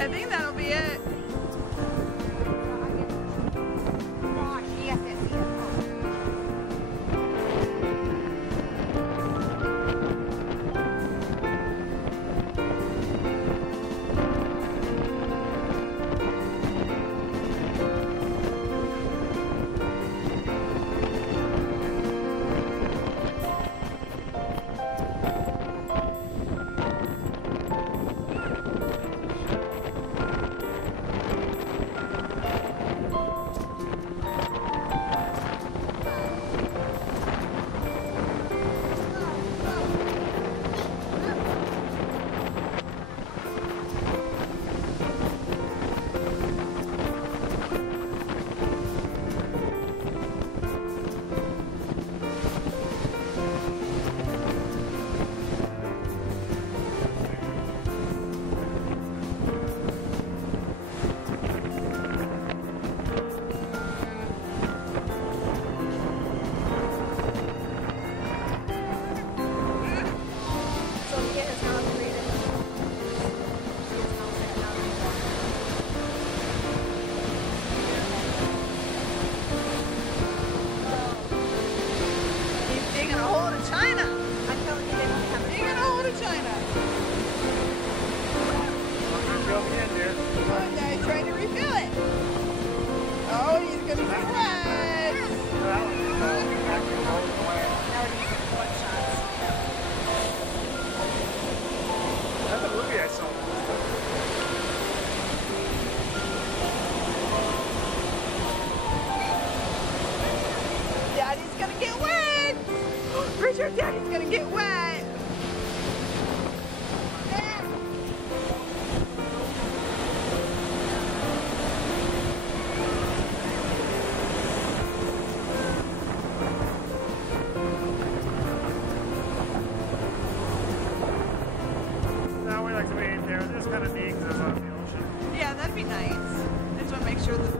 I think that'll be it. China. I'm telling you, they don't have it. You're gonna hold a China. Oh, now he's trying to refill it. Oh, he's gonna get wet. Now he's one shots. That's a movie I saw. Daddy's gonna get wet. Richard, Daddy's gonna get wet. No, we like to be in there. It's kind of neat because it's on the ocean. Yeah, that'd be nice. I just want to make sure that